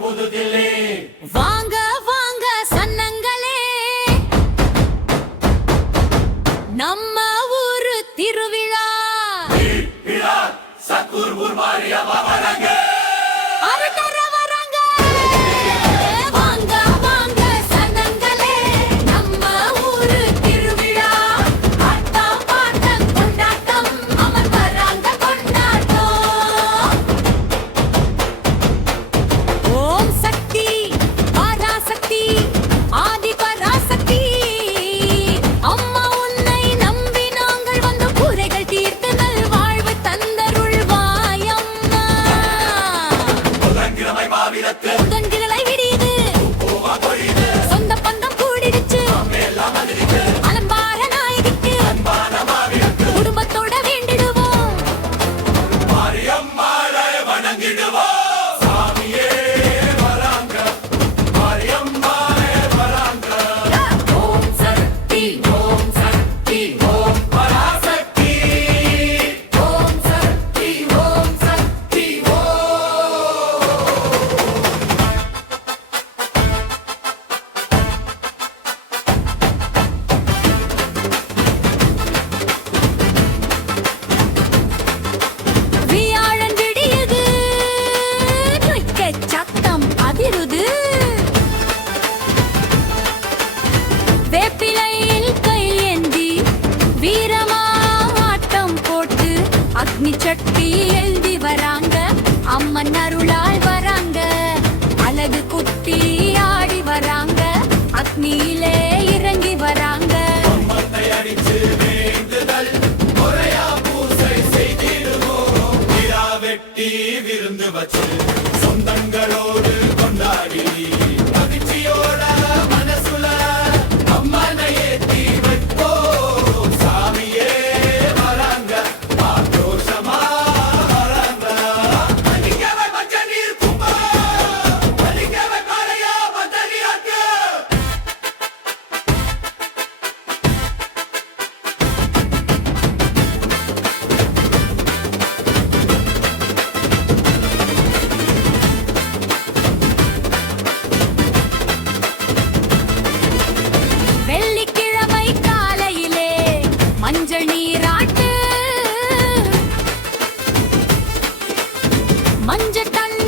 புதுதில்லி வாங்க வாங்க சன்னங்களே, நம்ம ஊரு திருவிழா சக்கூர் ஊர் மாரியம்மா வராங்க. அரட்டர வராங்க. வாங்க வாங்க சன்னங்களே, நம்ம ஊரு திருவிழா ஆட்டம் பாட்டம் கொண்டாட்டம் அமர் வராங்க கொண்டாட்டம். ஓம் சக்தி பராசக்தி ஆதி பராசக்தி அம்மா உன்னை நம்பி நாங்கள் வந்து குறைகள் தீர்த்து நல்வாழ்வு தந்தருள்வாயம்மா. புதன்கிழமை மாவிளக்கு புதன்கிழமை விடியுது, பூவா பொழியுது, சொந்த பந்தம் கூடிடுச்சு, எல்லாம் அதிருக்கு அலம்பார நாயகிக்கு அன்பான மாவிளக்கு. குடும்பத்தோட வேண்டிடுவோம். மாரியம்மாளை வணங்கிடுவோம். சாமியே வராங்க, மாரியம்மாளே வராங்க. ஓம் சக்தி ஓம் சக்தி ஓம் பராசக்தி. ஓம் சக்தி ஓம் சக்தி வியாழன் விடியுது, கிரிக்கெட் சத்தம் அதிருது, வேப்பிலையில் கையேந்தி வீரமா ஆட்டம் போட்டு அக்னி சட்டி எழுதி வராங்க. அம்மன் அருளால் வராங்க, அழகு குத்தி ஆடி வராங்க, அக்னியிலே இறங்கி வராங்க. அம்மத்தை அடிச்சு வேண்டுதல் முறையா பூசை செய்திடுவோம். விழா வெட்டி விருந்து வச்சு சொந்தங்களோடு கொண்டாடி மகிழ்ச்சியோட மனசுல அம்மனை ஏத்தி வைப்போம். சாமியே வராங்க, ஆக்ரோஷமா வராங்க. மல்லிகவை மஞ்ச நீர் கும்ப, மல்லிகவை காளையா மந்தனியாக்கு. வெள்ளிக்கிழமை காலையிலே மஞ்சள் நீராட்டு, மஞ்சள் தண்ணி